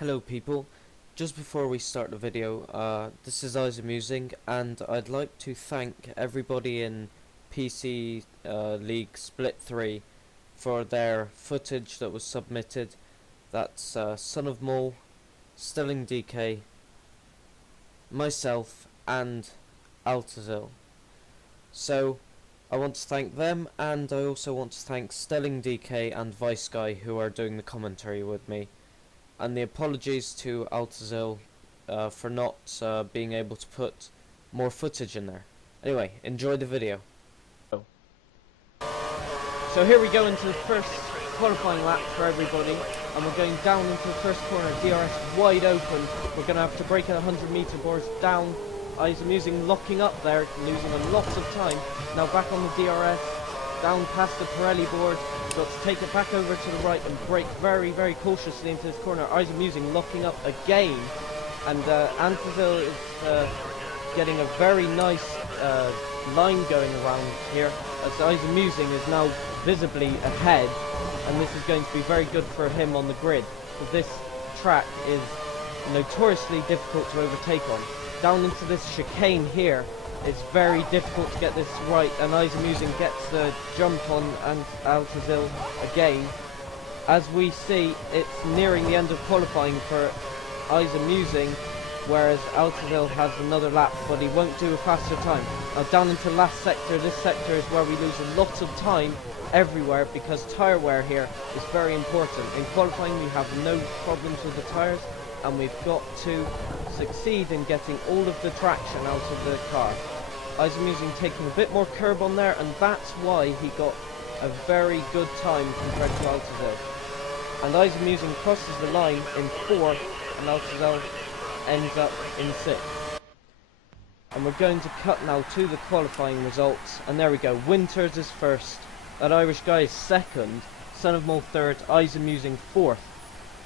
Hello people, just before we start the video, this is Eyes Amusing, and I'd like to thank everybody in PC League Split 3 for their footage that was submitted. That's Son of Mole, Stelling DK, myself, and Altazil. So, I want to thank them, and I also want to thank Stelling DK and Vice Guy who are doing the commentary with me. And the apologies to Altazil for not being able to put more footage in there. Anyway, enjoy the video. So here we go into the first qualifying lap for everybody, and we're going down into the first corner, DRS wide open. We're going to have to break at 100 meter boards down. Eyes Amusing locking up there, losing a lot of time. Now back on the DRS, down past the Pirelli board. Got to take it back over to the right and brake very, very cautiously into this corner. Eyes Amusing locking up again, and Antazil is getting a very nice line going around here, as Eyes Amusing is now visibly ahead, and this is going to be very good for him on the grid, because this track is notoriously difficult to overtake on. Down into this chicane here, it's very difficult to get this right, and Eyes Amusing gets the jump on and Altazil again. As we see, it's nearing the end of qualifying for Eyes Amusing, whereas Altazil has another lap, but he won't do a faster time. Now down into the last sector, this sector is where we lose a lot of time everywhere, because tyre wear here is very important. In qualifying we have no problems with the tyres, and we've got to succeed in getting all of the traction out of the car. Eyes Amusing taking a bit more curb on there, and that's why he got a very good time compared to Altazil. And Eyes Amusing crosses the line in 4th, and Altazil ends up in 6th. And we're going to cut now to the qualifying results, and there we go. Winters is first, that Irish guy is second, Son of Mole third, Eyes Amusing 4th.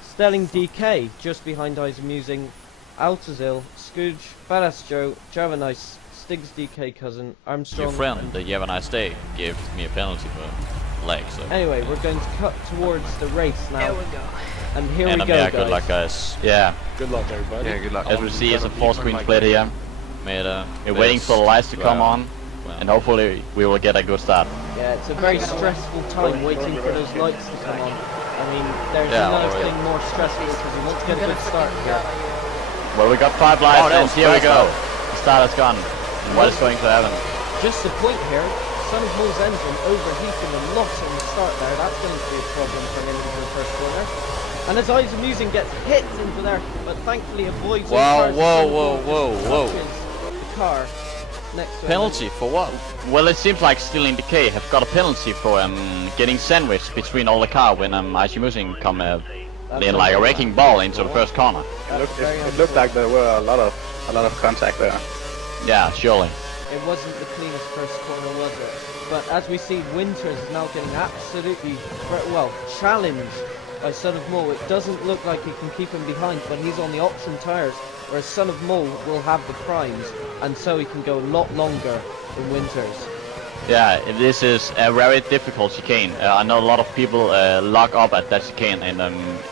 Stelling DK just behind Eyes Amusing, Altazil, Scooge, Badass Joe, Java Nice, Stig's DK cousin, Armstrong. Your friend, the Have a Nice Day, gave me a penalty for leg, so. Anyway, we're going to cut towards the race now. There we go. And here And we go, yeah, guys. good luck, guys. Yeah, Good luck, everybody. Yeah, good luck. as we see, it's a 4-screen split here. We're waiting for the lights to come on, and hopefully we will get a good start. Yeah, it's a very stressful time waiting for those lights to come on. I mean, there's nothing more stressful because we want to get a good start here. Well, we got 5 lights, and here we go. The start has gone. And what is going to happen? Just a point here, Son of Mole's engine overheating a lot on the start there. That's going to be a problem for him into the first corner. And as Eyes Amusing gets hit into there, but thankfully avoids Whoa, whoa. The car next to Penalty him. for what? Well, it seems like Stelling Decay have got a penalty for getting sandwiched between all the car when Eyes Amusing come in like a wrecking ball into the first corner. It looked like there were a lot of contact there. Yeah, surely. It wasn't the cleanest first corner, was it? But as we see, Winters is now getting absolutely, well, challenged by Son of Mole. It doesn't look like he can keep him behind, but he's on the option tyres, whereas Son of Mole will have the primes, and so he can go a lot longer than Winters. Yeah, this is a very difficult chicane. I know a lot of people lock up at that chicane, and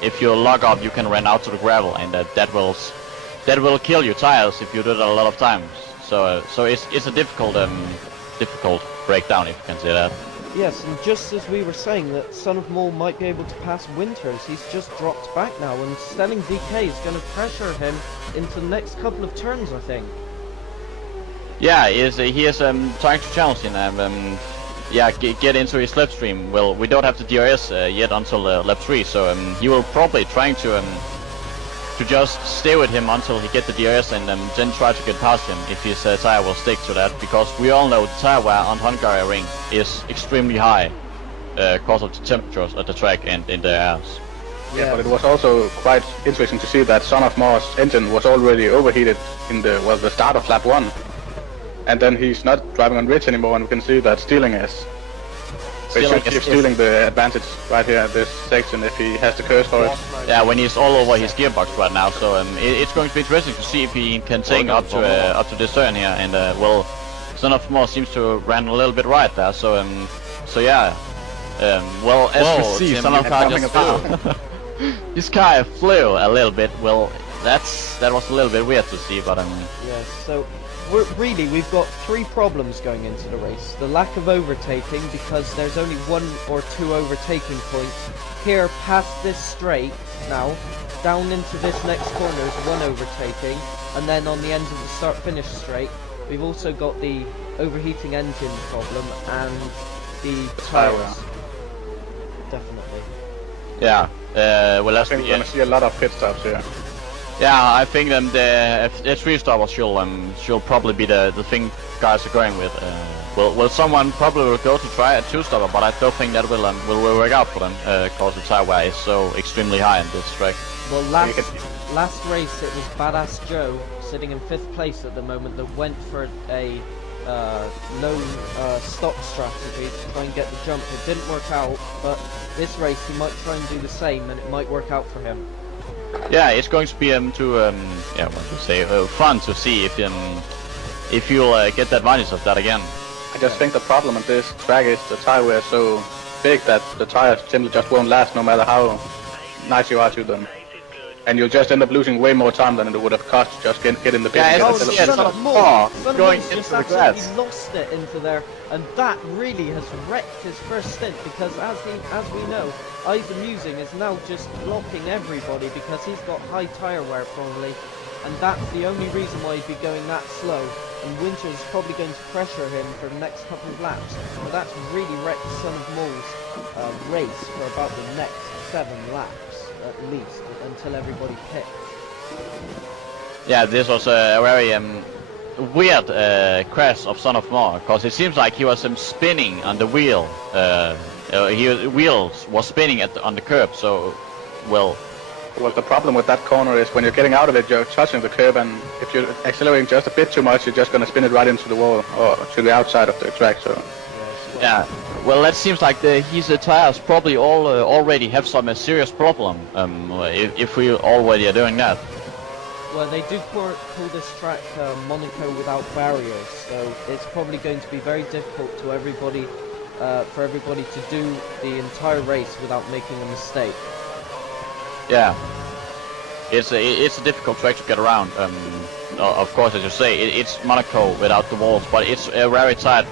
if you lock up, you can run out to the gravel, and that will kill your tires if you do that a lot of times. So it's a difficult breakdown, if you can say that. Yes, and just as we were saying that Son of Mole might be able to pass Winters, he's just dropped back now, and Stelling DK is going to pressure him into the next couple of turns, I think. Yeah, he is trying to challenge him and get into his slipstream. Well, we don't have the DRS yet until lap 3, so he will probably trying to just stay with him until he gets the DRS and then try to get past him if his tire will stick to that, because we all know the tire wear on Hungaroring is extremely high because of the temperatures at the track and in the airs. Yeah, but it was also quite interesting to see that Son of Mole's engine was already overheated in the start of lap 1. And then he's not driving on rich anymore, and we can see that Stelling is. Stealing the advantage right here at this section if he has the curse for it. Yeah, when he's all over his gearbox right now, so it's going to be interesting to see if he can take up to this turn here. And well, Son of Mole seems to run a little bit right there, so yeah. Well, as we see, Son of Mole just This car flew a little bit. Well, that was a little bit weird to see, but Yes, so we've got 3 problems going into the race. The lack of overtaking, because there's only 1 or 2 overtaking points. Here, past this straight, now, down into this next corner is 1 overtaking, and then on the end of the start-finish straight, we've also got the overheating engine problem and the tires. Definitely. yeah. Well, I that's think we're gonna see a lot of pit stops here. Yeah, I think the 3-star she'll probably be the thing guys are going with. Well, someone probably will go to try a 2-star, but I don't think that will work out for them because the tire wear is so extremely high in this track. Well, last race it was Badass Joe sitting in 5th place at the moment that went for a low stop strategy to try and get the jump. It didn't work out, but this race he might try and do the same, and it might work out for him. Yeah, it's going to be fun to see if you'll get the advantage of that again. I just think the problem with this track is the tire wear is so big that the tires simply just won't last no matter how nice you are to them. And you'll just end up losing way more time than it would have cost to just get in the pit. Yeah, and get it's the son of Son of going Moose into just the absolutely grass. lost it into there, and that really has wrecked his first stint, because as we know, Eyes Amusing is now just blocking everybody because he's got high tire wear probably, and that's the only reason why he'd be going that slow, and Winter is probably going to pressure him for the next couple of laps. But that's really wrecked Son of Mole's race for about the next 7 laps at least, until everybody pits. Yeah, this was a very weird crash of Son of More, because it seems like he was spinning on the wheel. Wheels was spinning on the curb. So, well, the problem with that corner is when you're getting out of it, you're touching the curb, and if you're accelerating just a bit too much, you're just gonna spin it right into the wall or to the outside of the track. So. yeah. Well, that seems like his tires probably already have some serious problem. If we already are doing that. Well, they do call this track Monaco without barriers, so it's probably going to be very difficult to everybody, for everybody to do the entire race without making a mistake. Yeah, it's a difficult track to get around. Of course, as you say, it's Monaco without the walls, but it's a very tight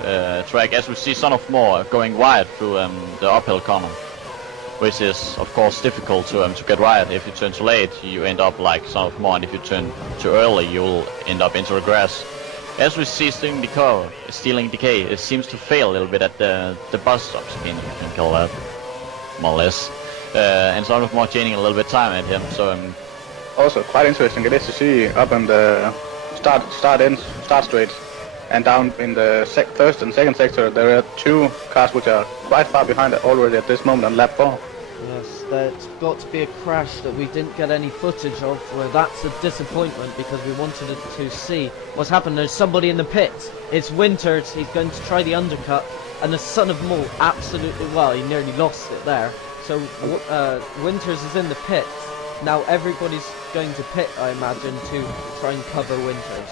track. As we see, Son of More going wide through the uphill corner, which is of course difficult to get right. If you turn too late, you end up like Son of More, and if you turn too early, you'll end up into the grass. As we see, Stealing Decay, it seems to fail a little bit at the bus stops, you can call that, more or less. And Son of More gaining a little bit of time at him. So also quite interesting it is to see up in the start straight and down in the first and second sector there are 2 cars which are quite far behind already at this moment on lap 4. Yes, there's got to be a crash that we didn't get any footage of, where that's a disappointment because we wanted to see what's happened. There's somebody in the pit. It's Winters. He's going to try the undercut, and the Son of Mole absolutely, well, he nearly lost it there. So Winters is in the pit. Now everybody's going to pit, I imagine, to try and cover Winters.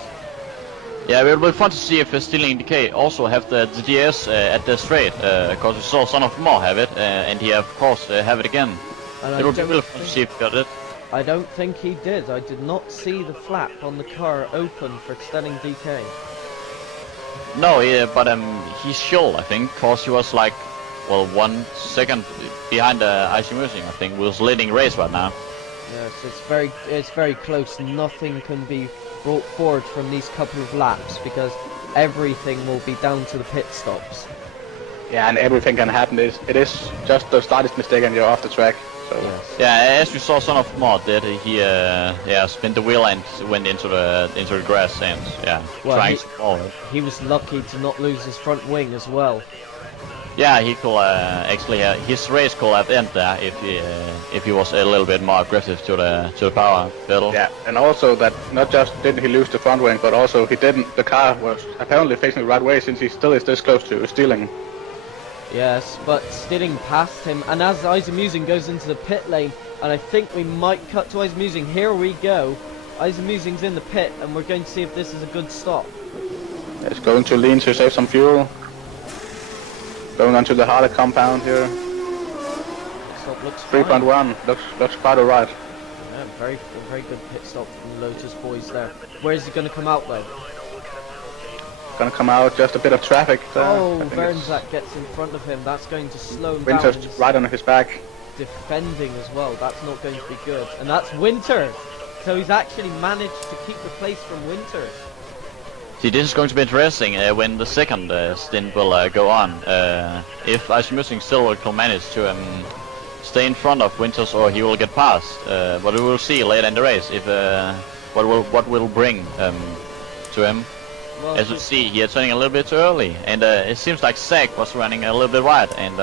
yeah, it will be fun to see if Stealing Decay also have the DS at the straight, because we saw Son of More have it, and he of course have it again. And It would be really fun to see if he got it. I don't think he did. I did not see the flap on the car open for Stelling DK. No, yeah, but he should, I think, because he was like, well, 1 second behind Ice Music, I think, was leading race right now. Yes, it's very close. Nothing can be brought forward from these couple of laps because everything will be down to the pit stops. Yeah, and everything can happen. It is just the slightest mistake and you're off the track. So. Yes. Yeah, as we saw Son of More did, he spun the wheel and went into the grass and Well, trying to follow it. He was lucky to not lose his front wing as well. Yeah, he could actually his race could have ended there if he was a little bit more aggressive to the power pedal. Yeah, and also that not just didn't he lose the front wing, but also he didn't. The car was apparently facing the right way since he still is this close to stealing. Yes, but Stilling passed him, and as Eyes Amusing goes into the pit lane, and I think we might cut to Eyes Amusing. Here we go. Eyes Amusing's in the pit, and we're going to see if this is a good stop. It's going to lean to save some fuel. Going onto the harder compound here. stop looks fine. 3.1 looks quite alright. Yeah, very good pit stop from the Lotus boys there. Where is he going to come out though? Gonna come out, just a bit of traffic there. Oh, Vernzak gets in front of him. That's going to slow him down. Winter's right on his back. Defending as well. That's not going to be good. And that's Winter. So he's actually managed to keep the place from Winter. See, this is going to be interesting when the second stint will go on. If Icemusing still will manage to stay in front of Winters, or he will get past. But we will see later in the race if what will bring to him. Well, as you see, he is turning a little bit too early, and it seems like Zach was running a little bit wide, and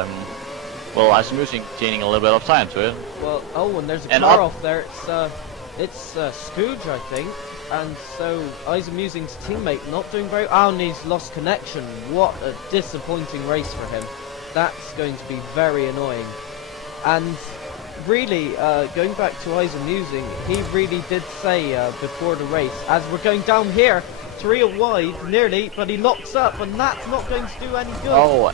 well, Icemusing gaining a little bit of time to it. Well, oh, and there's a And car off there. It's Scooge, I think. And so Icemusing's teammate not doing very. Oh, and he's lost connection. What a disappointing race for him. That's going to be very annoying. And really, going back to Icemusing, he really did say before the race, as we're going down here, 3 wide, nearly, but he locks up, and that's not going to do any good. Oh,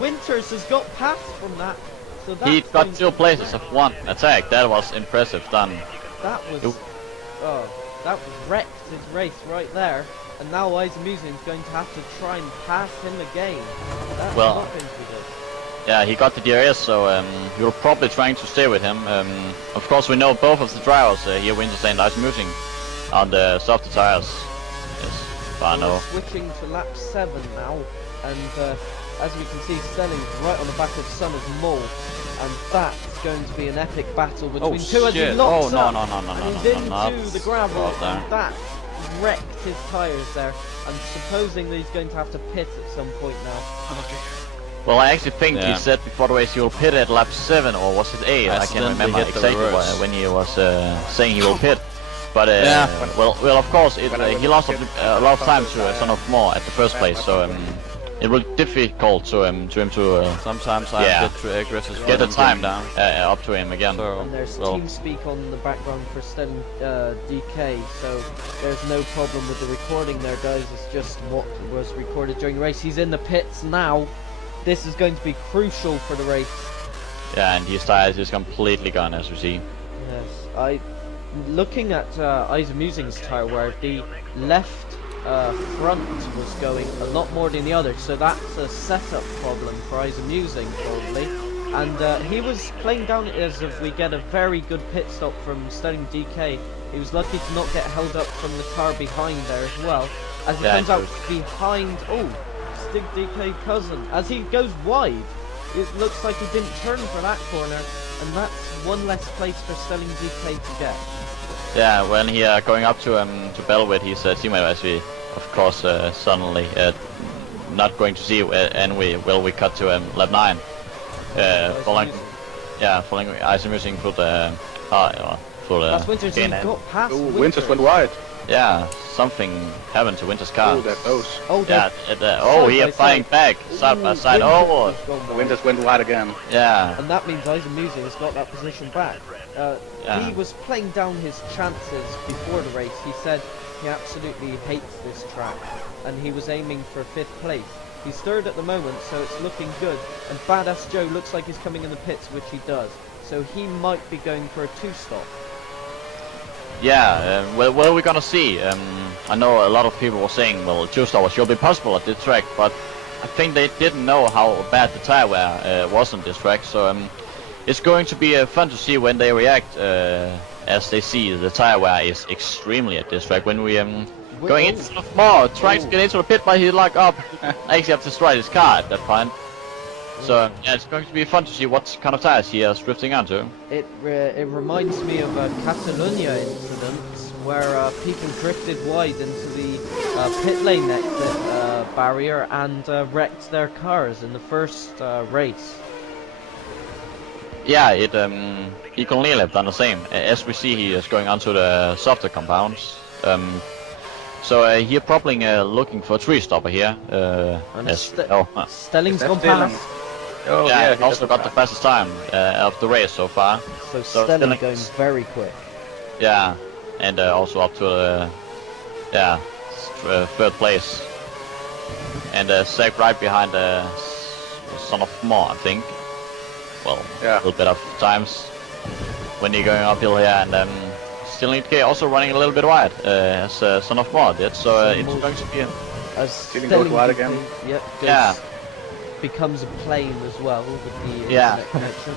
Winters has got past from that. So that's he got 2 places of 1 attack. That was impressive done. That was, that wrecked his race right there. And now Icemusing is going to have to try and pass him again. That's Well, not going to be good. Yeah, he got the DRS, so you're probably trying to stay with him. Of course, we know both of the drivers here, Winters and Icemusing, on the softer tires. Yes, I know. We're switching to lap 7 now, and as we can see, Stelling's right on the back of Sunner's Mole, and that's going to be an epic battle between two as he locks up, and he's into the gravel, and that wrecked his tyres there, and supposing he's going to have to pit at some point now. Well, I actually think he said before the race he will pit at lap 7, or was it 8? I can't remember exactly when he was saying he will pit. But well, of course, he lost a lot of time to Son of More at the first place, so it will be difficult to him to sometimes I get aggressive, get the time down up to him again. So, and there's TeamSpeak on the background for Stelling DK, so there's no problem with the recording there, guys. It's just what was recorded during the race. He's in the pits now. This is going to be crucial for the race. Yeah, and his tires is completely gone, as we see. Yes, looking at Icemusing's tyre wear, the left front was going a lot more than the other, so that's a setup problem for Icemusing probably. And he was playing down as if we get a very good pit stop from Stelling DK. He was lucky to not get held up from the car behind there as well. As he comes out behind, Stig DK cousin, as he goes wide, it looks like he didn't turn for that corner, and that's one less place for Stelling DK to get. Yeah, when he going up to Belwood, his teammate as we, of course, suddenly not going to see, and we cut to lap 9, following Icemusing for the that's Winters, he got past Winters went wide. Yeah, something happened to Winter's car. Oh, that goes. He is flying back, side by side. Winters went wide again. Yeah. And that means Icemusing has got that position back. He was playing down his chances before the race. He said he absolutely hates this track, and he was aiming for 5th place. He's 3rd at the moment, so it's looking good. And Badass Joe looks like he's coming in the pits, which he does. So he might be going for a 2-stop. Yeah, well, we're gonna see. I know a lot of people were saying, well, 2-stop should be possible at this track, but I think they didn't know how bad the tire wear was on this track, so it's going to be fun to see when they react, as they see the tire wear is extremely at this track. When we going into more, trying to get into the pit, but he locked up. I actually have to destroy his car at that point. So yeah, it's going to be fun to see what kind of tires he is drifting onto. It reminds me of a Catalonia incident where people drifted wide into the pit lane exit barrier and wrecked their cars in the first race. Yeah, he can nearly have done the same. As we see, he is going onto the softer compounds. So here probably looking for a 3-stopper here. Stelling's gone past. Oh, yeah, he also got the fastest time of the race so far. So Stelling going very quick. Yeah, and also up to the 3rd place. And Zach right behind Son of More, I think. well, Yeah. a little bit of times when you're going uphill here, and Stealing DK also running a little bit wide, as Son of More did, so it's going to be As Stealing goes wide again. Yep, Yeah. becomes a plane as well with the Yeah. internet connection.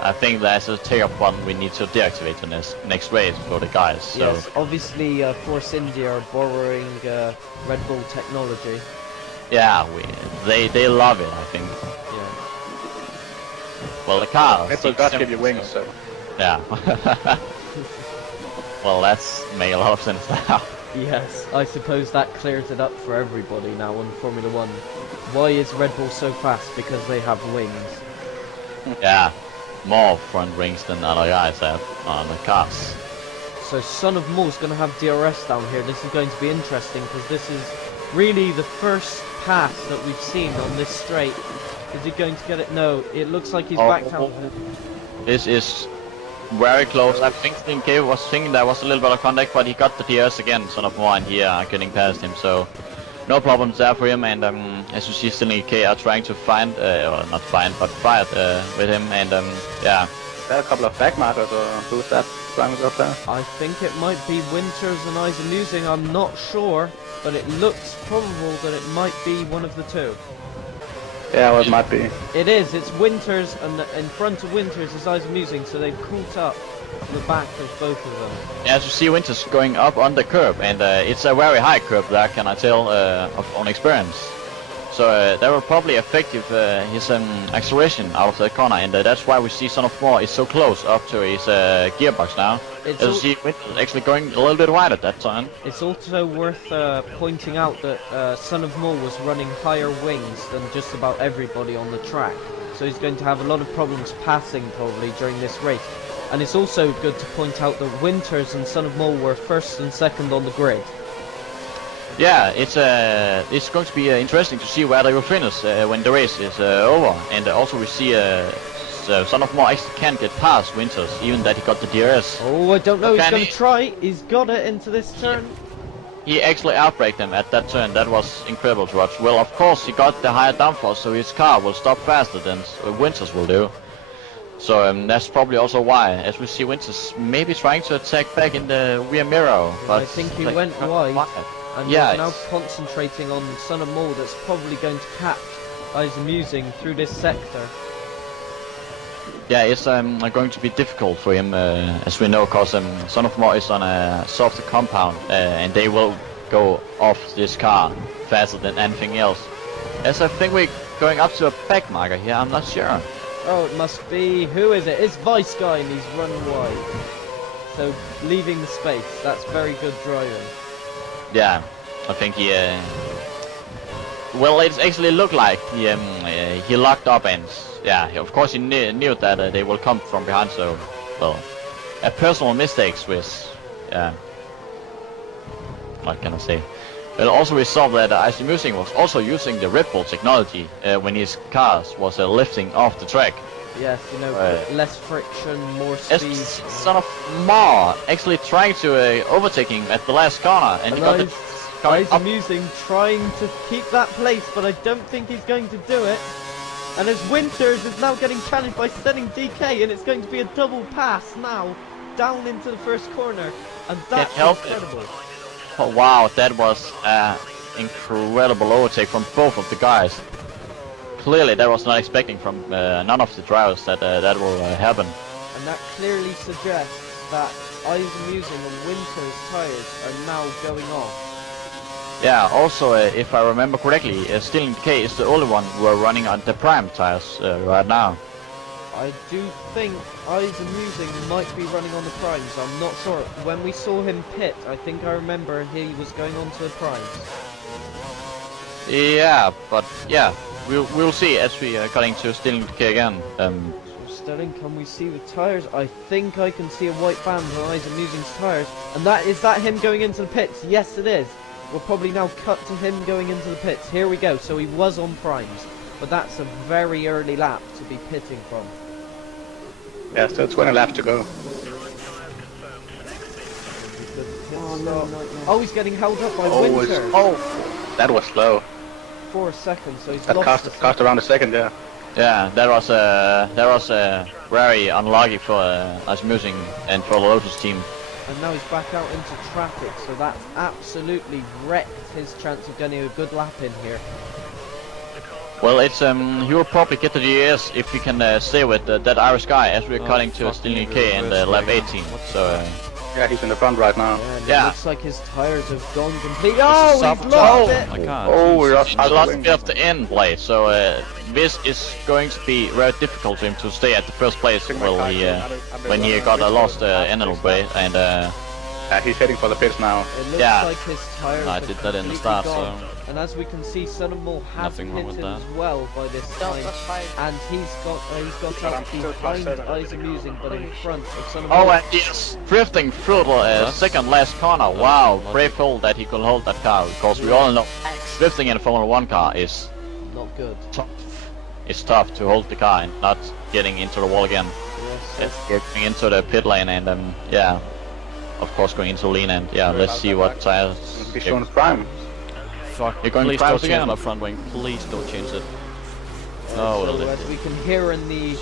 I think there's a take-off button we need to deactivate in this next race for the guys, so... Yes, obviously Force India are borrowing Red Bull technology. Yeah, they love it, I think. Yeah. Well, the car... Red Bull does give you wings, so... Yeah. Well, that's make a lot of sense now. Yes, I suppose that clears it up for everybody now on Formula 1. Why is Red Bull so fast? Because they have wings. Yeah, more front rings than other guys have on the cars. So Son of More's going to have DRS down here. This is going to be interesting because this is really the first pass that we've seen on this straight. Is he going to get it? No, it looks like he's backed out of it. This is very close. I think DK was thinking there was a little bit of contact, but he got the DRS again, Son of More, and here getting past him, so no problems there for him. And as you see, still DK are trying to find, or not find, but fight with him, and yeah. Is that a couple of back markers, or who's that driving up there? I think it might be Winters and Eyes Amusing, I'm not sure, but it looks probable that it might be one of the two. Yeah, well, it might be. It is, it's Winters, and in front of Winters is Eyes Amusing, so they've caught up to the back of both of them. As you see, Winters going up on the curb, and it's a very high curb there, can I tell, on experience. So that will probably affect his acceleration out of that corner, and that's why we see Son of More is so close up to his gearbox now. As you see, Winters actually going a little bit wide at that time. It's also worth pointing out that Son of More was running higher wings than just about everybody on the track. So he's going to have a lot of problems passing probably during this race. And it's also good to point out that Winters and Son of More were first and second on the grid. Yeah, it's going to be interesting to see where they will finish when the race is over. And also we see so Son of More actually can't get past Winters, even that he got the DRS. Oh, I don't know, he's Can going he? to try. He's got it into this turn. He actually outbraked them at that turn. That was incredible to watch. Well, of course, he got the higher downforce, so his car will stop faster than Winters will do. So that's probably also why, as we see Winters maybe trying to attack back in the rear mirror. But I think he went wide. And yeah, he's now concentrating on Son of More that's probably going to catch Eyes Amusing through this sector. Yeah, it's going to be difficult for him, as we know, because Son of More is on a softer compound, and they will go off this car faster than anything else. As I think we're going up to a back marker here, I'm not sure. Oh, it must be, who is it? It's Vice Guy and he's running wide. So, leaving the space, that's very good driving. Yeah, I think he... well, it actually looked like he locked up, and yeah, of course he knew that they will come from behind, so, well, a personal mistake with, what can I say? But also we saw that Eyes Amusing was also using the Red Bull technology when his cars was lifting off the track. Yes, you know, less friction, more As speed. Son of More actually trying to overtake him at the last corner, and he got the coming Eyes up. Amusing trying to keep that place, but I don't think he's going to do it. And as Winters is now getting challenged by Stelling DK, and it's going to be a double pass now, down into the first corner, and that's incredible. Oh, wow, that was an incredible overtake from both of the guys. Clearly, that was not expecting from none of the drivers that that will happen. And that clearly suggests that Eyes Amusing and Winters tires are now going off. Yeah, also, if I remember correctly, Stealing DK is the only one who are running on the prime tires right now. I do think Eyes Amusing might be running on the primes, I'm not sure. When we saw him pit, I think I remember he was going on to the primes. Yeah, but yeah, we'll see as we are cutting to Stealing DK again. So Stelling, can we see the tires? I think I can see a white band on Eyes Amusing's tires. And is that him going into the pits? Yes, it is. We'll probably now cut to him going into the pits. Here we go. So he was on primes, but that's a very early lap to be pitting from. Yeah, still 20 laps to go. Oh, he's getting held up by Oh, Winters. that was slow. 4 seconds, so he's That lost cost around a second, yeah. Yeah, that was very unlucky for Amusing and for the Lotus team. And now he's back out into traffic, so that's absolutely wrecked his chance of getting a good lap in here. Well, it's he will probably get the DRS if he can stay with that Irish guy as we're cutting to Stealing K and lap 18. So Yeah, he's in the front right now. And Yeah. it looks like his tires have gone completely. Oh, he's lost Oh it! My God. Oh, we he lost a lost bit of the end play, so this is going to be very difficult for him to stay at the first place when he got a lost end play and he's heading for the pits now. It looks Yeah. like his tires I have did that in the completely start, gone. so And as we can see, Son of Mole has Nothing wrong with pitted that. as well by this time. And he's got up behind Eyes Amusing, but in front of Son of Mole. oh, and he's drifting through the second last corner. Wow, brave hole that he could hold that car, because we all know drifting in a Formula 1 car is Not good. tough. It's tough to hold the car and not getting into the wall again. Yes. Getting into the pit lane and yeah, of course going into lean and yeah, let's see what tires. He's showing his prime. fuck. You're going Please to don't private change again? my front wing. Please don't change it. So well, as we can hear in the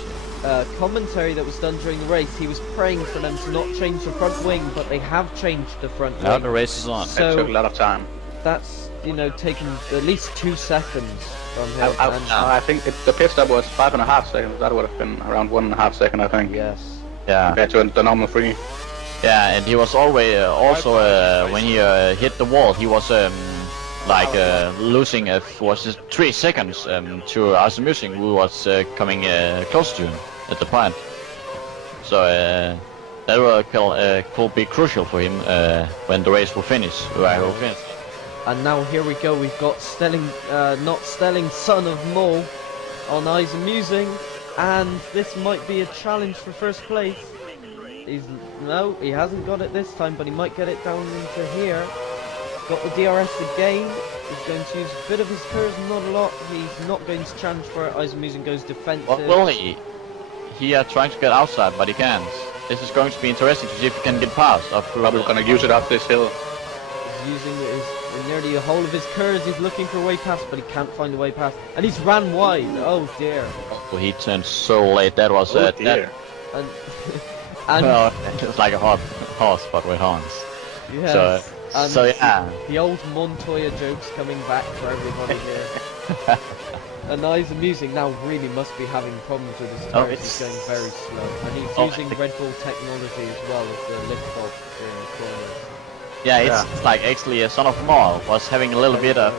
commentary that was done during the race, he was praying for them to not change the front wing, but they have changed the front Now wing. the race is on. It took a So lot of time. that's, you know, taken at least 2 seconds from him. and- I think the pit stop was 5.5 seconds. That would have been around 1.5 seconds, I think. Yes. Yeah, Compared to the normal 3. yeah, and he was always also when he hit the wall, he was losing was it 3 seconds to Amusing, who was coming close to him at the point. So that could be crucial for him when the race will finish. And now here we go, we've got not Stelling, Son of Mole on Eyes Amusing, and this might be a challenge for first place. No, he hasn't got it this time, but he might get it down into here. Got the DRS again. He's going to use a bit of his curves, not a lot. He's not going to challenge for it. Eyes Amusing goes defensive. What will he? He trying to get outside, but he can't. This is going to be interesting to see if he can get past. Probably gonna use it up this hill. He's using nearly the whole of his curves. He's looking for a way past, but he can't find a way past. And he's ran wide. Oh dear. Oh, he turned so late. That was Oh that. dear. And and Well, it's like a hot horse, but with horns. yes. And So yeah. the old Montoya jokes coming back for everybody here. And Eyes Amusing now really must be having problems with his tires. it's- He's going very slow, and he's Oh, using Red Bull technology as well as the lift off during the corners. Yeah, it's like actually Son of Mole was having a little bit of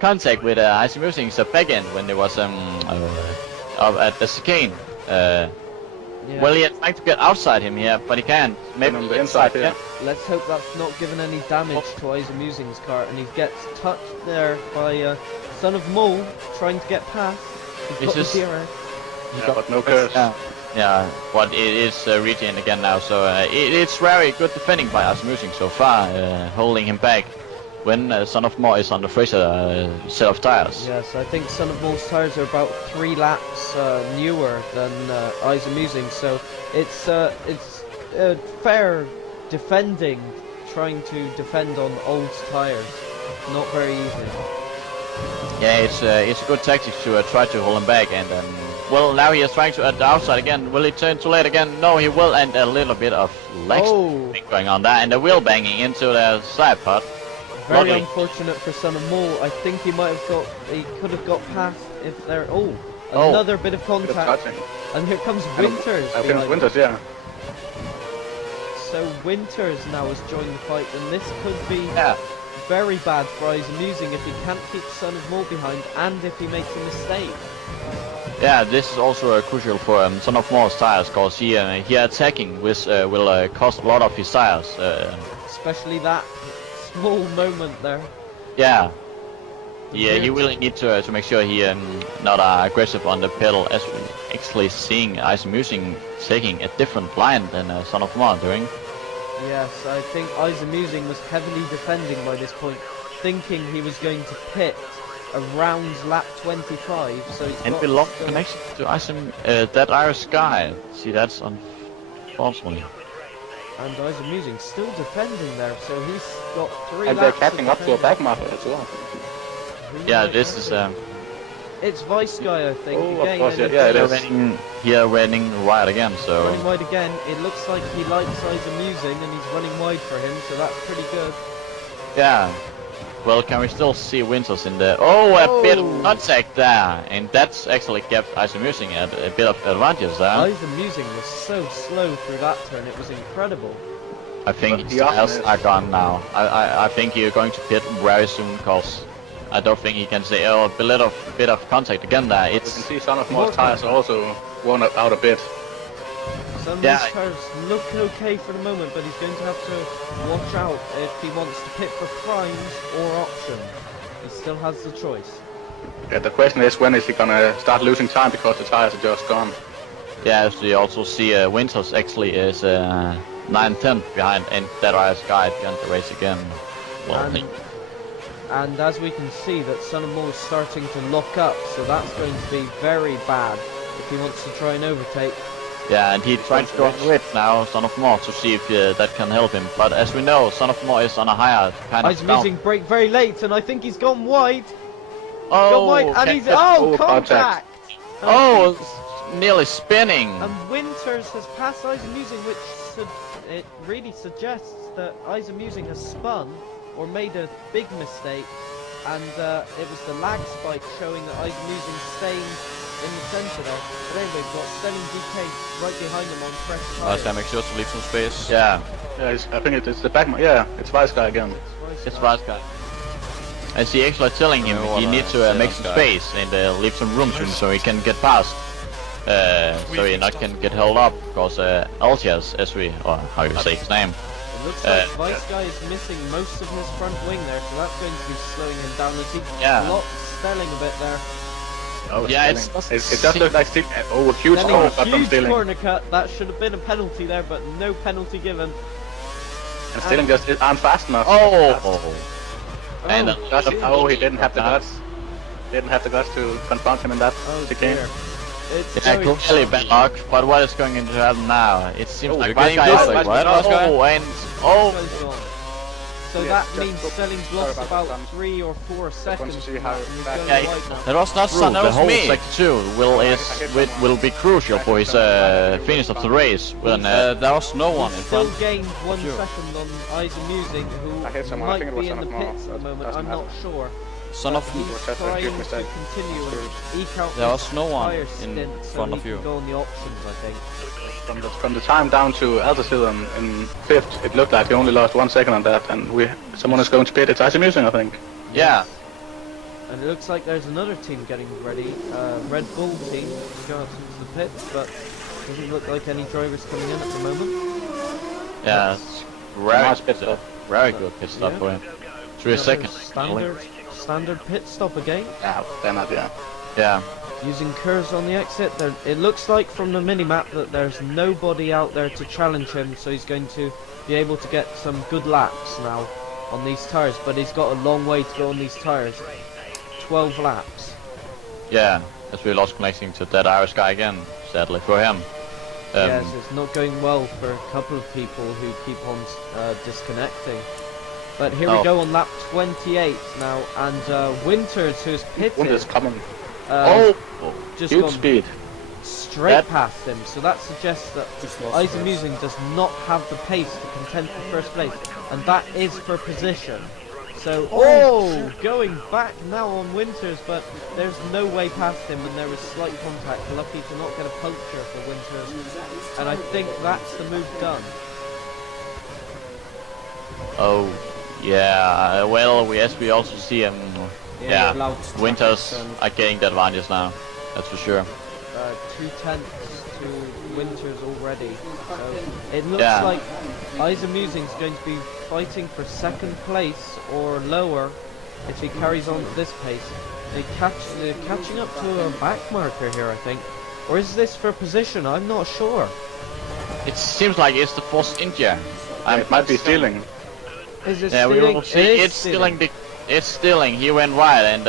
contact with Ice Musing's back end when there was at the chicane. Yeah. Well, he trying to get outside him here, but he can't. Maybe on the inside here. Let's hope that's not given any damage to Eyes Amusing's car, and he gets touched there by Son of Mole trying to get past. He's got It's the just- DRS. Yeah, but no curves. Yeah, but it is reaching again now, so it's very good defending by Ice Musing so far, holding him back when Son of Mole is on the Fraser set of tires. Yes, I think Son of Mole's tires are about 3 laps newer than Eyes Amusing, so it's fair defending, trying to defend on old tires. Not very easy. Yeah, it's a good tactic to try to hold him back, and well, now he is trying to at the outside again. Will he turn too late again? No, he will, and a little bit of leg thing going on there, and the wheel banging into the side pod. Very Lovely. unfortunate for Son of Mole. I think he might have thought he could have got past if there. Oh. Another bit of Bit of contact, touching. and here comes Winters. I think behind him. Winters, yeah. So Winters now has joined the fight, and this could be Yeah. very bad for Eyes Amusing if he can't keep Son of Mole behind, and if he makes a mistake. Yeah, this is also crucial for Son of Mole's tires, cause he attacking with will cost a lot of his tires. Especially that small moment there. Yeah. Yeah, he really need to make sure he not aggressive on the pedal, as we actually seeing Ice Amusing taking a different line than Son of Mole doing. Yes, I think Eyes Amusing was heavily defending by this point, thinking he was going to pit around lap 25, so he's And got we lost still- connection to Ice that Irish guy. See, that's unfortunately. And Eyes Amusing still defending there, so he's got 3 And they're laps catching of up to a defending. back marker as well. Yeah, this is It's Vice Guy, I think. Oh, of again, course, and yeah, it it's is. here running wide again. So running wide again. It looks like he likes Eyes Amusing, and he's running wide for him, so that's pretty good. yeah. Well, can we still see Winters in there? Oh, a bit of contact there, and that's actually kept Ice Amusing at a bit of advantage there. Eyes Amusing was so slow through that turn, it was incredible. I think But his tires are gone now. I think you're going to pit very soon, cause I don't think he can say, oh, a bit of contact again there. You It's can see Son of Mor's tires are also worn out a bit. Some of Yeah. these cars look okay for the moment, but he's going to have to watch out if he wants to pit for primes or option. He still has the choice. Yeah, the question is when is he gonna start losing time because the tires are just gone. yeah. As we also see, Winters actually is 9/10 behind, and that Ice Guy can race again. Well, And as we can see that Son of More is starting to lock up, so that's going to be very bad if he wants to try and overtake. yeah, and he tried to go on grid now, Son of More, to see if that can help him. But as we know, Son of More is on a higher kind He's of down. using brake very late, and I think he's gone wide. Oh, Gone wide, and he's contact. Oh, nearly spinning. And Winters has passed Eyes Amusing, which it really suggests that Eyes Amusing has spun or made a big mistake, and it was the lag spike showing that Eyes Amusing staying in the centre there. But anyway, we've got Stelling DK right behind them on fresh Last tyres. time make sure to leave some space. Yeah, Yeah, I think it's the back. Yeah, it's Vice Guy again. it's Vice Guy. As he actually telling him No, he well, needs to make Vice some Guy. space and leave some room to him so he can get past. So he not can get held up because Altias, as we, or how you say his name. It looks like Vice Guy is missing most of his front wing there, so that's going to be slowing him down as he blocks Stelling a bit there. Oh, Yeah, Stelling. It does look like Stelling. Oh, huge Stelling, corner cut from huge Stelling. corner cut, that should have been a penalty there, but no penalty given. And Stelling just aren't fast enough. Oh, and He didn't have the guts. Didn't have the guts to confront him in that chicane. dear. It's yeah, very clearly bad luck. But what is going to happen now? It seems Oh, like you're Vice getting Guy this, is like, right, Vice Guy? oh, and Vice Guy's gone. So Yeah, that just means look- Stelling's sorry lost about about that. 3 or 4 seconds. to see from how that, and he's fast- going Yeah, wide now. That was not through Son, that the was whole me. sector 2 will be crucial for his finish of the race. When There was no one in Still front. gained 1 Sure. second on Eyes Amusing, who I hit someone, I might think it was be in Son the of Mars, pits at the but moment. doesn't I'm not matter. sure. Son of He's was just a trying huge to mistake. continue and eke out There this was no one tire in stint so front he of can you. go on the options, I think. From the time down to altitude in fifth, it looked like he only lost 1 second on that, and someone is going to pit. It's Ice Amusing, I think. yeah, And it looks like there's another team getting ready. Red Bull team to go out into the pits, but doesn't look like any drivers coming in at the moment. yeah, Nice pit stop. very good pit stop Yeah. for him. 3 Another seconds. Standard pit stop again. Yeah, they're not, yeah. Yeah, Using curves on the exit. It looks like from the minimap that there's nobody out there to challenge him, so he's going to be able to get some good laps now on these tires. But he's got a long way to go on these tires. 12 laps. yeah. As we lost connecting to that Irish guy again, sadly for him. Yes, it's not going well for a couple of people who keep on disconnecting. But here we Oh. go on lap 28 now, and Winters, who's One pitted, is coming. just Huge gone speed. straight That- past him. So that suggests that Eyes Amusing does not have the pace to contend for first place, and that is for position. So, going back now on Winters, but there's no way past him, and there was slight contact. Lucky to not get a puncture for Winters, and I think that's the move done. Oh, yeah. Well, as we also see him. Yeah, Winters are getting the advantage now. That's for sure. 2/10 to Winters already. So it looks Yeah. like Eyes Amusing's going to be fighting for second place or lower if he carries on at this pace. They're catching up to a back marker here, I think. Or is this for position? I'm not sure. It seems like it's the first India. It might be stealing. Is it Yeah, we stealing? will see. It is It's stealing. It's stealing. He went wide and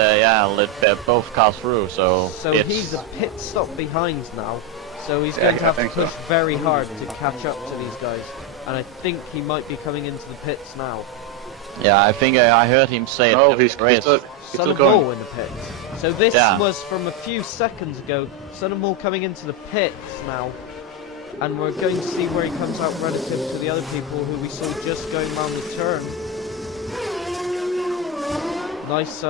let both cars through. So it's he's a pit stop behind now. So he's Yeah, going to I have to think so. push very hard to catch up to these guys. And I think he might be coming into the pits now. yeah. I think I heard him say. No, it he's race. still Son of going. Maul in the pits. So this Yeah. was from a few seconds ago. Son of Maul coming into the pits now. And we're going to see where he comes out relative to the other people who we saw just going round the turn. Nice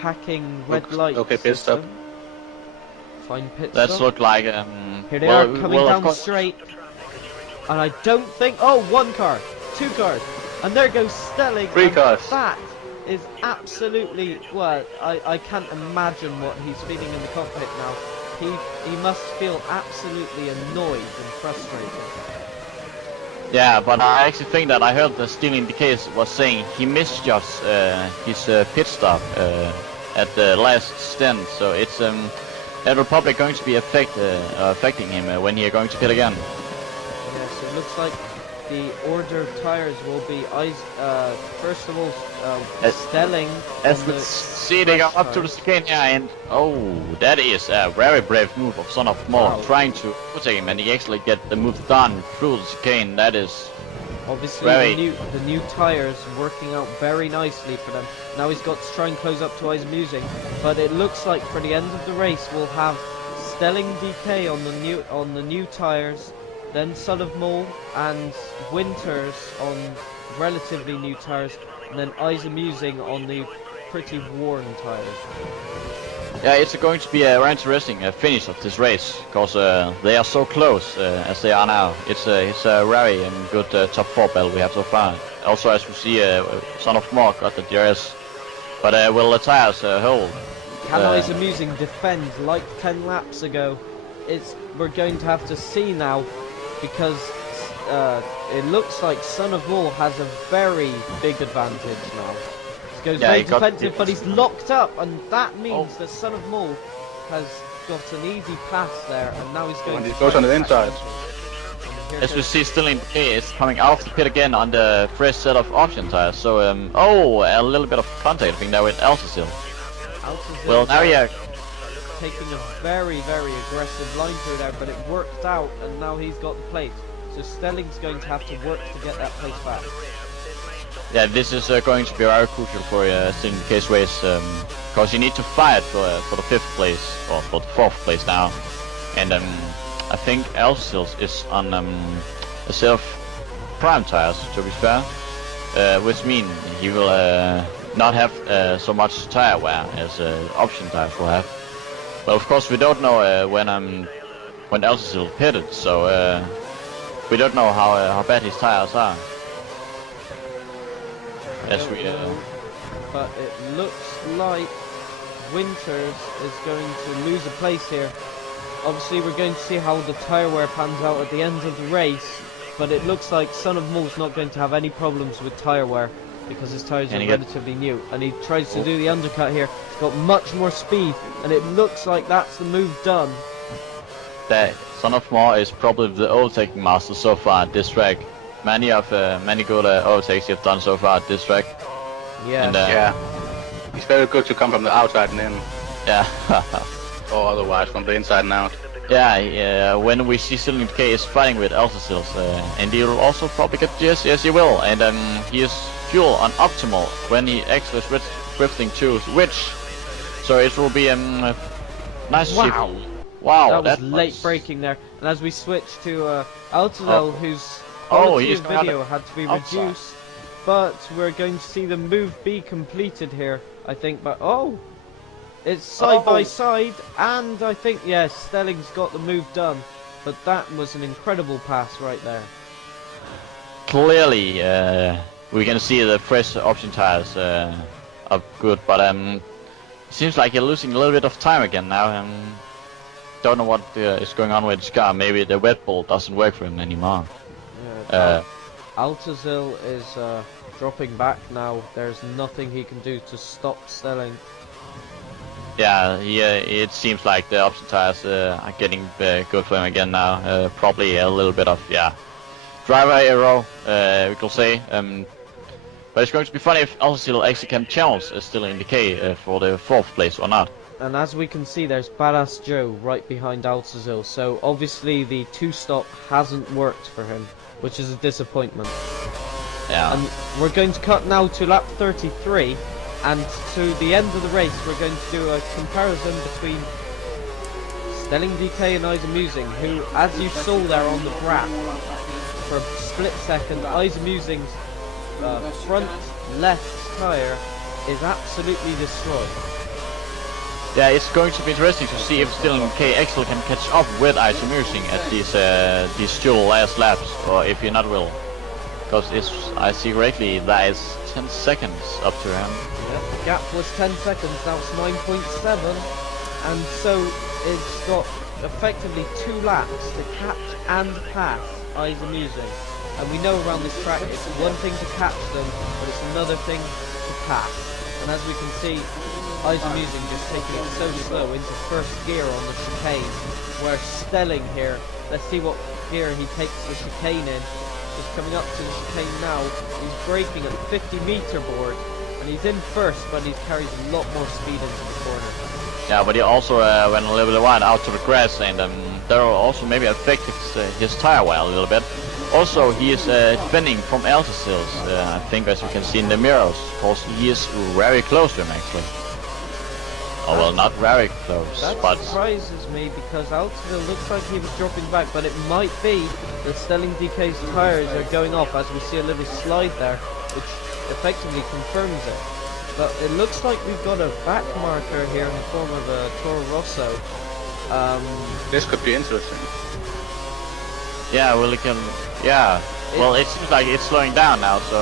hacking red light Okay, pit stop. system. Fine pit Let's stop. look like Here they well, are coming well, of down course- straight. And I don't think... Oh, one car, two cars. And there goes Stelling. Three and cars. That is absolutely... Well, I can't imagine what he's feeling in the cockpit now. He must feel absolutely annoyed and frustrated. Yeah, but I actually think that I heard the Stealing Decays was saying he misjudged his pit stop at the last stint, so it's that will probably going to be affecting him when he's going to pit again. Yes, it looks like the order of tires will be first of all Stelling. As on we the see, they go up to the chicane, yeah, and oh, that is a very brave move of Son of Maul, Wow. trying to overtake him, and he actually get the move done through the chicane. That is Obviously, very- the new tires working out very nicely for them. Now he's got to try and close up to Eyes Musing, but it looks like for the end of the race we'll have Stelling DK on the new tires, then Son of Maul and Winters on relatively new tires, and then Eyes Musing on the pretty worn tires. yeah, it's going to be a very interesting finish of this race because they are so close as they are now. It's a very good top 4 battle we have so far. Also, as we see, Son of Maul got the DRS, but will the tires hold? Can Eyes Musing defend like 10 laps ago? We're going to have to see now, because it looks like Son of Maul has a very big advantage now. He goes very he got- defensive, but he's locked up, and that means that Son of Maul has got an easy pass there, and now he's going When to he goes try on the and catch inside. up. And here As we goes- see, Stealing Decay is coming out of the pit again on the fresh set of option tires. So, oh, a little bit of contact, I think, there with Altazil. Altazil Well, now yeah, taking a very, very aggressive line through there, but it worked out, and now he's got the plate. So Stelling's going to have to work to get that plate back. yeah, this is going to be very crucial for Stealing Decay's race because you need to fight for the 5th place or for the 4th place now. And I think Altazil is on a set of prime tires, to be fair, which means he will not have so much tire wear as option tires will have. But of course, we don't know when Altazil pitted, so we don't know how bad his tires are. As Don't we know, but it looks like Winters is going to lose a place here. Obviously, we're going to see how the tyre wear pans out at the end of the race, but it looks like Son of Maul's not going to have any problems with tyre wear because his tyres are And he gets- relatively new. And he tries to do the undercut here. He's got much more speed, and it looks like that's the move done. that Son of Maul is probably the overtaking master so far at this track. Many good overtakes he have done so far at this track. Yeah. And Yeah. He's very good to come from the outside and in, yeah. or otherwise from the inside and out. Yeah, when we see Stealing Decay is fighting with Altazils, and he will also probably get GS, yes he will, and he is fuel on optimal when he actually is drifting to switch, so it will be nice to Wow. see. Wow, That was late braking there. And as we switch to Altazil, whose quality he's of going on video the had to be outside. reduced, but we're going to see the move be completed here, I think. But oh, it's side by side, and I think yes, Stelling's got the move done. But that was an incredible pass right there. Clearly, we can see the fresh option tires are good, but seems like you're losing a little bit of time again now. Don't know what is going on with his car. Maybe the Red Bull doesn't work for him anymore. Yeah, Altazil is dropping back now. There's nothing he can do to stop Stelling. Yeah, it seems like the option tires are getting good for him again now. Probably a little bit of driver error, we could say. But it's going to be funny if Altazil actually can challenge Stealing Decay for the 4th place or not. And as we can see, there's Badass Joe right behind Altazil, so obviously the 2-stop hasn't worked for him, which is a disappointment. Yeah. And we're going to cut now to lap 33, And to the end of the race, we're going to do a comparison between Stelling DK and Izamusing, who, as you saw there on the graph, for a split second, Izamusing's front left tyre is absolutely destroyed. Yeah, it's going to be interesting to see if Stelling K actually can catch up with Izamusing at these two last laps, or if he not will. Because I see correctly that is 10 seconds up to him. Yep, the gap was 10 seconds, now it's 9.7, and so it's got effectively 2 laps to catch and pass Izamusing. And we know around this track it's one thing to catch them, but it's another thing to pass. And as we can see, Izamusing just taking it so slow into first gear on the chicane, where Stelling here, let's see what gear he takes the chicane in. He's coming up to the chicane now, he's braking at 50-meter board, and he's in first, but he carries a lot more speed into the corner. Yeah, but he also went a little bit wide out to the grass, and that will also maybe affect his tire wear a little bit. Also, he is defending from Altazils, I think, as you can see in the mirrors, because he is very close to him actually. Oh well, not very close, that but surprises me because Altazil looks like he was dropping back, but it might be that Stelling DK's tyres are going off, as we see a little slide there, which effectively confirms it. But it looks like we've got a back marker here in the form of a Toro Rosso. This could be interesting. yeah, well, it can, yeah. Well, it seems like it's slowing down now, so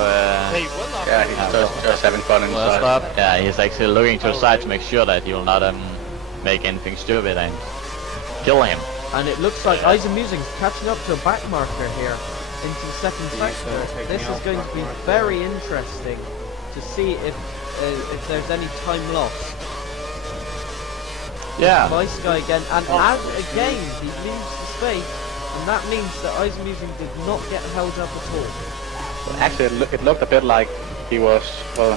Yeah, he's just having fun inside. stop. Yeah, he's actually looking to the side to make sure that he will not make anything stupid and kill him. And it looks like Izamusing's catching up to a back marker here into the second sector. This is going to be very interesting to see if there's any time lost. Yeah. Vice guy again, and as again he leaves the space, and that means that Izamusing did not get held up at all. Actually, it looked a bit like he was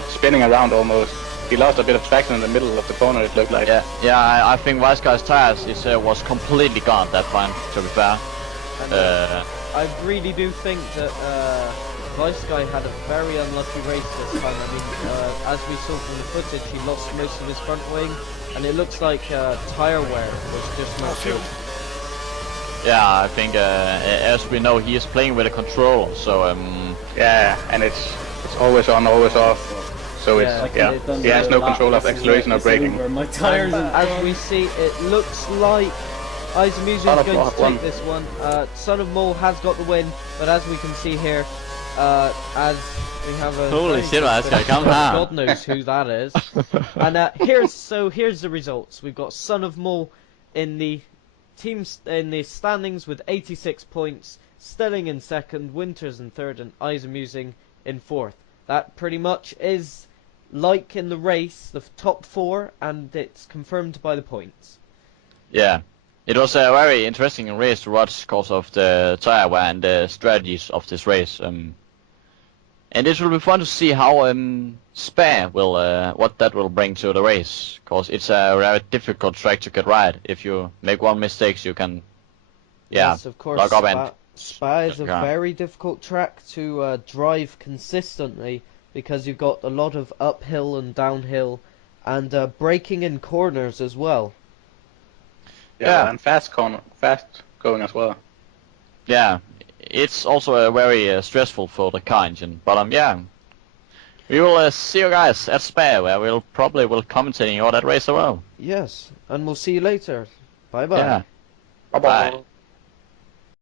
spinning around almost. He lost a bit of traction in the middle of the corner, it looked like. Yeah, I think Vice Guy's tires was completely gone at that point, to be fair. I really do think that Vice Guy had a very unlucky race this time. I mean, as we saw from the footage, he lost most of his front wing, and it looks like tyre wear was just not good. Yeah, I think as we know, he is playing with a controller, so Yeah, and it's always on, always off. So Yeah. it's he has no control of acceleration or braking. My tires As we see, it looks like Izamusing is Son of going Mole to won. take this one. Son of Mole has got the win, but as we can see here, as we have a Holy very shit, Vice Guy, come God on. knows who that is. And here's the results. We've got Son of Mole in the teams in the standings with 86 points, Stelling in second, Winters in third, and Izamusing in fourth. That pretty much is like in the race, the top 4, and it's confirmed by the points. yeah. It was a very interesting race to watch because of the tire wear and the strategies of this race. And it will be fun to see how Spa will, what that will bring to the race, because it's a very difficult track to get right. If you make one mistake, you can, Yes, of course. log up and Spa is a yeah. very difficult track to drive consistently because you've got a lot of uphill and downhill, and braking in corners as well. Yeah, and fast going as well. yeah, it's also very stressful for the car engine. But yeah, we will see you guys at Spa, where we'll probably commentating all that race as well. Yes, and we'll see you later. Bye bye. Yeah. Bye-bye. Bye.